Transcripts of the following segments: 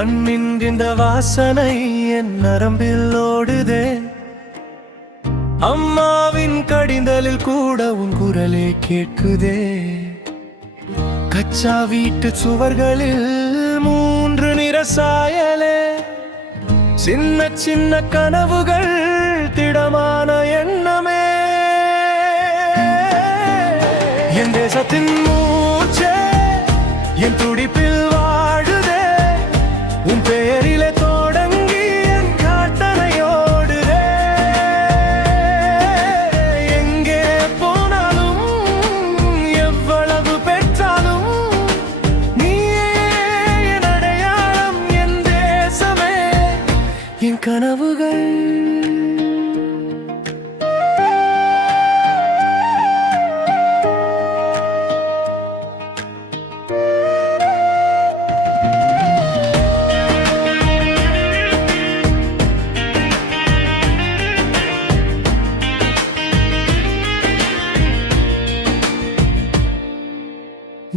மண்ணின் இந்த வாசனை என் நரம்பில் ஓடுதே. அம்மாவின் கடிதலில் கூட உன் குரலே கேட்குதே. கச்சா வீட்டு சுவர்களில் 3 நிற சாயலே. சின்ன சின்ன கனவுகள் திடமான எண்ணமே. என் தேசத்தின் மூச்சே என் துடிப்பில் வாழுதே. உன் பெயரிலே தொடங்கி என் காட்டனையோடுதே. எங்கே போனாலும் எவ்வளவு பெற்றாலும் நீயே என் அடையாளம். என் தேசமே என் கனவுகள்.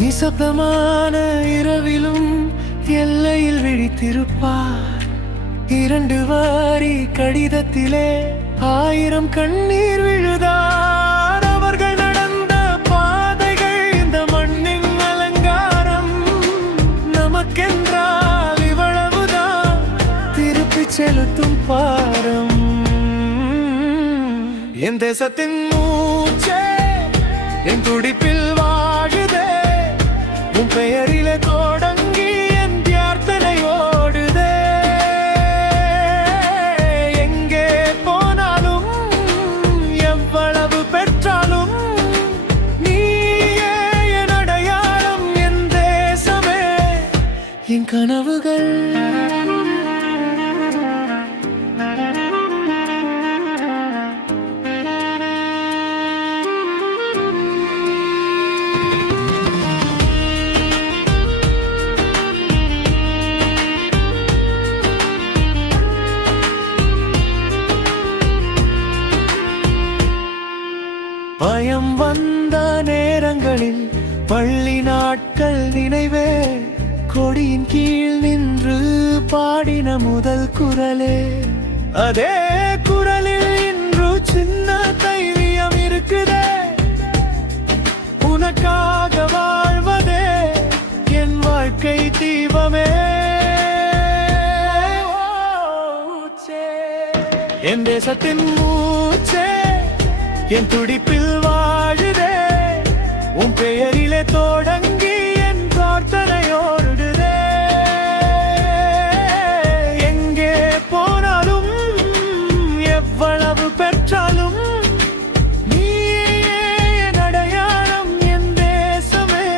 நிசப்தமான இரவிலும் எல்லையில் விழித்திருப்பார். 2 வரி கடிதத்திலே 1000 கண்ணீர் விழுதார். அவர்கள் நடந்த பாதைகள் இந்த மண்ணின் அலங்காரம். நமக்கென்றால் இவ்வளவுதான் திருப்பி செலுத்தும் பாரம். என் தேசத்தின் மூச்சே என் துடிப்பில் வாழுதே. உன் பெயரிலே தொடங்கி என் பிரார்த்தனை ஓடுதே. எங்கே போனாலும் எவ்வளவு பெற்றாலும் நீயே என் அடையாளம். என் தேசமே என் கனவுகள். பயம் வந்த நேரங்களில் பள்ளி நாட்கள் நினைவே. கொடியின் கீழ் நின்று பாடின முதல் குரலே. அதே குரலில் இன்று சின்ன தைரியம் இருக்குதே. உனக்காக வாழ்வதே என் வாழ்க்கை தீபமே. என் தேசத்தின் மூச்சே என் துடிப்பில் வாழுதே. உன் பெயரிலே தொடங்கி என் பிரார்த்தனையோடுதே. எங்கே போனாலும் எவ்வளவு பெற்றாலும் நீயே என் அடையாளம். என் தேசமே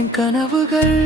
என் கனவுகள்.